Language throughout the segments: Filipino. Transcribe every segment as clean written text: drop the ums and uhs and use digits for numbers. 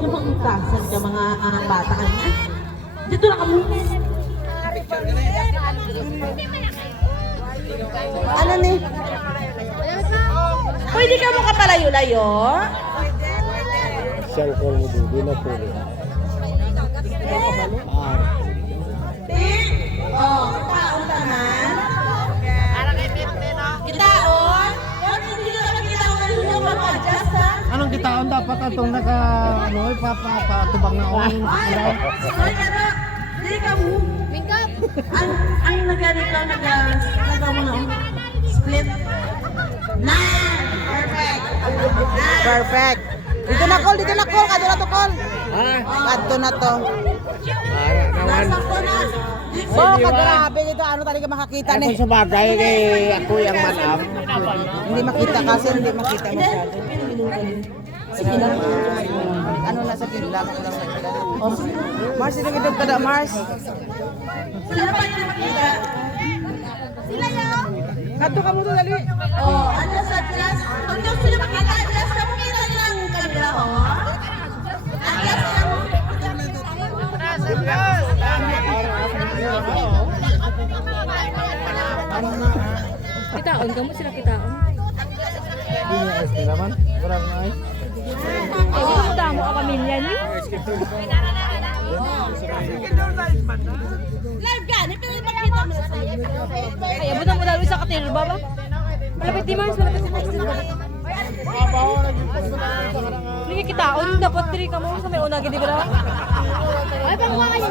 yung mga kasan ka mga bata kanya. Dito na kami. Ano ni? Pwede ka mo kapalayo-layo? Siyang call mo doon, di na po. Kitaon tanan. Kitaon? Hindi ka naman kitaon na mag-adjust ha? Anong kitaon dapat atong naka, ano, patubang na oil? Sorry ka na. Hindi ka mo. Ang nag-ganito, nag-mo na split. Perfect. Perfect. Dito na call, kadto na to call. Kadto na to. Nasa ko na. Oh, grabe ito. Ano talaga makakita ni? Sa bagay kay ako yung manam. Hindi makita kasi hindi makita masyado. Sige na. Ano na sa kila? Mars, ito gidog ka na, Mars. Sila pa yung makita. Kadto ka mo to dali. Ano sa class? Hanggang sila makita. Class na makita nilang kanila, Ang class sila mo. Kitaon ka mo sila kitaon. Hindi niya ice cream naman. Walang ice. Eh, gusto damo ka pamilya ni. Live ka. Ito yung makita mo sa iyo. Ay, abutan mo dalo sa katilba ba? Malapit di Mars, malapit di Mars. Lagi kitaon, dapat diri ka mo sa may una gid ba? Ay, pang mga kayo.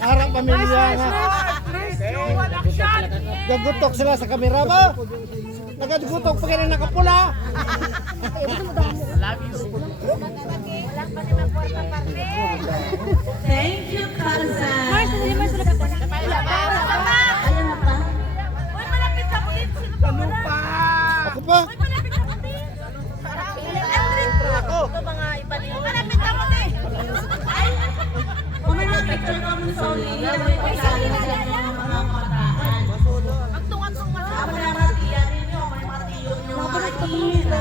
Arang pamilya nga. Gagutok sila sa kamera ba? Nagagutok pa kaya nakapula. Thank you, cousin. Mars, hindi Mars malapit ka. Ayan na pa. Uy, malapit sa kulit. Sino pa wala? Ako pa. Malapit sa kulit. Ako. Ito mga ipaliw. Malapit sa kulit. Ay, kung may mga picture ka mo sa uli, may pagkali na sila ng mga kabataan. Ang tungan-tungan sa ako na mga tiya ninyo, may mga tiyo nyo, mga ina.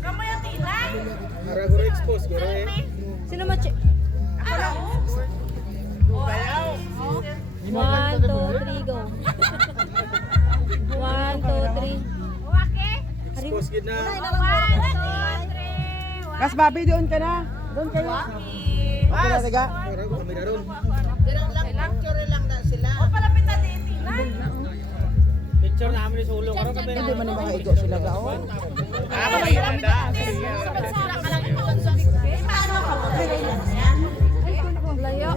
Kamay ang tinay. Guru expose, guru eh. Sino machi? Ano? 1, 2, 3, go. 1, 2, 3. Expose gid na. Kas babi doon ka na. Doon kayo. Okay na tiga. Kamera ron. Palapit na din, tinay. Picture namin sa ulo karon kami. Hindi man yung mga igo sila ga. Oh. Paano ka mo? Yan. Layo.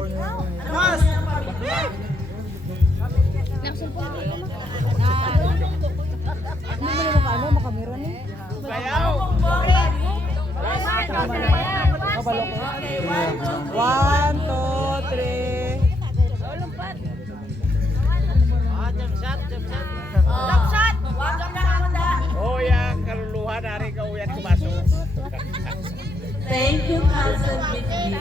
Mas. Hindi man yung mga ano, makamera ni. Kabalo ko. 1, 2, 3. Top shot! Wag kang nakakanda. Oh, yang kaluluhan ari ka uyan kumaso. Thank you, cousin Vicky.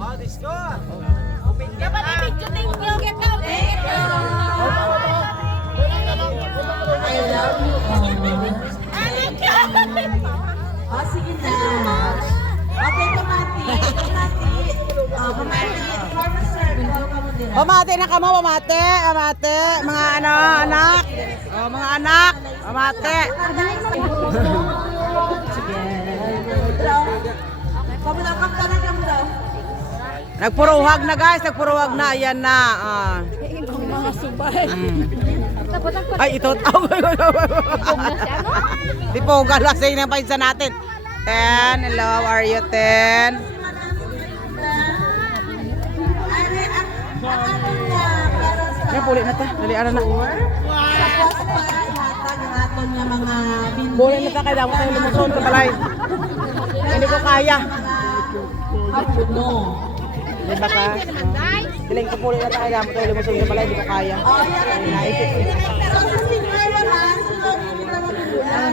Oh, disco. Dapat i-picture thank you. Get out. Thank you. I love you all. Oh, sige na. Okay, pamati. Pamati. Farmer circle ka mo din. Pamate na kamo, pamate. Pamate. Mga ano, anak. Oh, mga anak. Pamate. Sige. Kamulang ka na kamo daw. Nagpuruhag na guys, nagpuruhag na. Ayan na. Mga subay. Tapos ang Ay, ito. Di po, galasay na paisa natin. 10, hello, how are you, 10? Yan, puli na ta. Dali, ano na. Tapos paghatag ng aton nga mga bindi. Puli na ta, kaya mo tayo lumuson sa balay. Hindi ko kaya. No. Di ba ka? Diling ko puli na ta, kaya mo tayo lumuson sa balay. Hindi ko kaya. Oh, yan. So, sa senior naman, sunod mo naman bulan.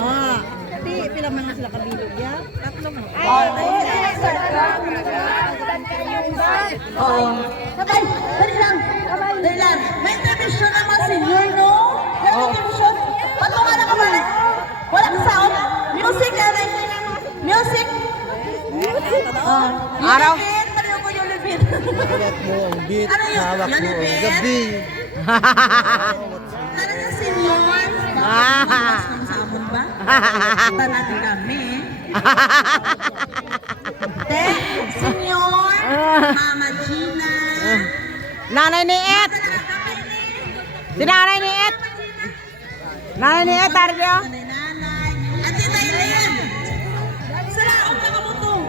Ah. Pila man na sila kabilog, ya? Oo. Sabay, dali lang. Dali lang. May intermission naman senior, no? May intermission. Patungan na ka ba? Walang sound. Music, Alex. Music. Araw. Yulipin. Ano ko yulipin? Hawak mo ang beat, Ano yun? hawak mo ang Yulipin? gabi. Ano yung senior? Ah. Bakit ng samon ba? Kita natin kami. Te, senior, Mama Gina. Nanay ni Et. Si Nanay ni Et. Nanay ni Et, tari niyo. Nanay. Ate Taylin. Sala, ang nakabutong.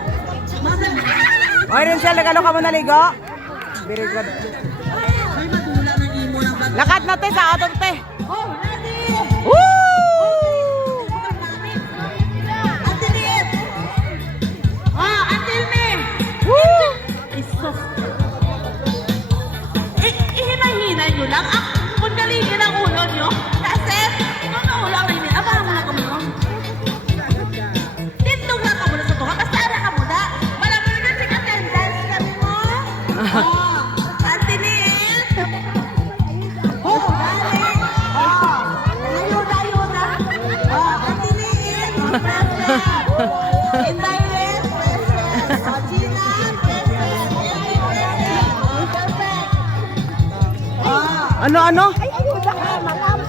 Oy, Rinsel, nagalo ka mo naligo? Very good. Ay, madula ng imo ng bag. Lakat na te sa aton te. Oh, ready. Woo! Ate Liet. Oh, Ate Me. Woo! Isos. Ihinay-hinay nyo lang. Kung galigin ang ulo nyo. Kasi, kung naulang na yun, abahan mo na kamo. Tindog lang kamo na sa tuha. Basta ara ka muna. Walang mo na sing attendance kami mo. Oh, Ate Liet. Oh, dali. Oh, ayun-ayun. Oh, Ate Liet. Indirect, present. Oh, Gina, present. Perfect. Oh. Ano? Ay, ayuda ka, malama.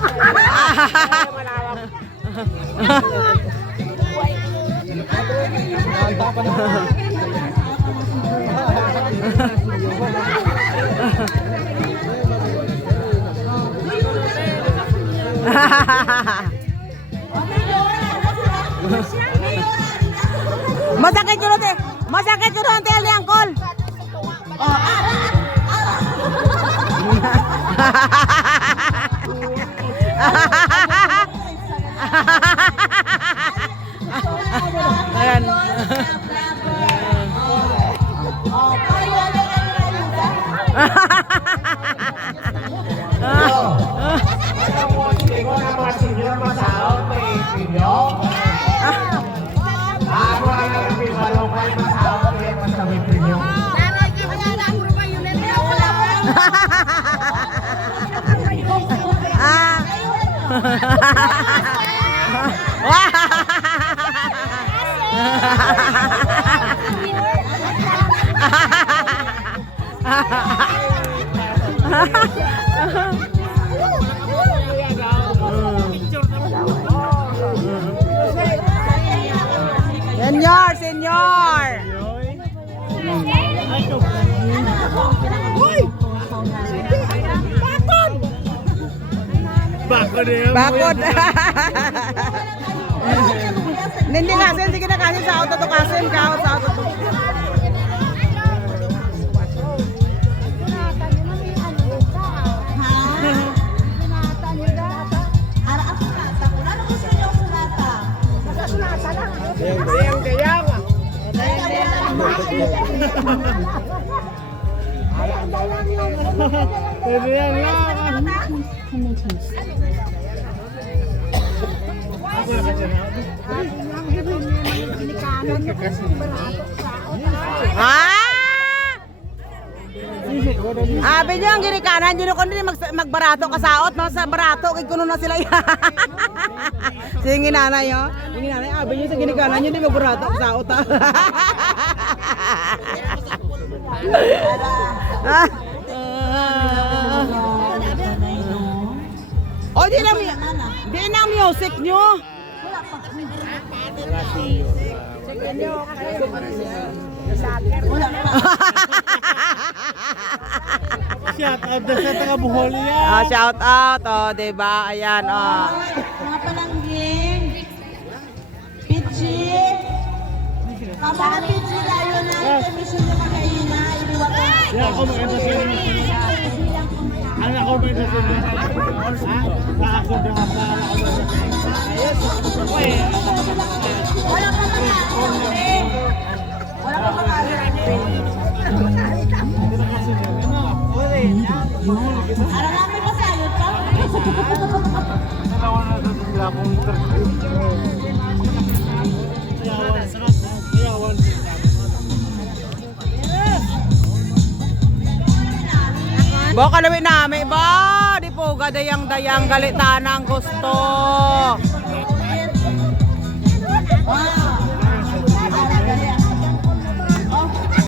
Masakit yun te. Masakit yun ang tail ni Angkol. Oh, Ayan. Oh, tayo na ayuda. Senior. Bakod eh. Bakod. Hindi kasi, sige na kasi sa auto to kasi, kao sa auto to. Ara ako nasa. Ano gusto niyo sulata? Dayang. Dayang lang. Abi niyo ang ginikanan, yun ko din magbarato kasaot, sa barato, kay kuno na sila. Sige nanay yo. Sige nanay, abi niyo sa ginikanan, yun di magbarato kasaot. Oh, di na music nyo. Shout out na sa taga Bohol yan. Ah, shout out, oh, diba? Ayan, oh. Mga palangging. Pichi. Mga pichi tayo na. Intermission na makaina. Iniwatan. Yan ako maganda sa inyo. Ano ako maganda sa inyo? Nakasod yung hapa. Wala pa makakit. Wala pa makakit. Ara namin masayot pa. Dalawa na sa sila kung Baka lawin namin ba? Di po, gadayang-dayang galitan ang gusto.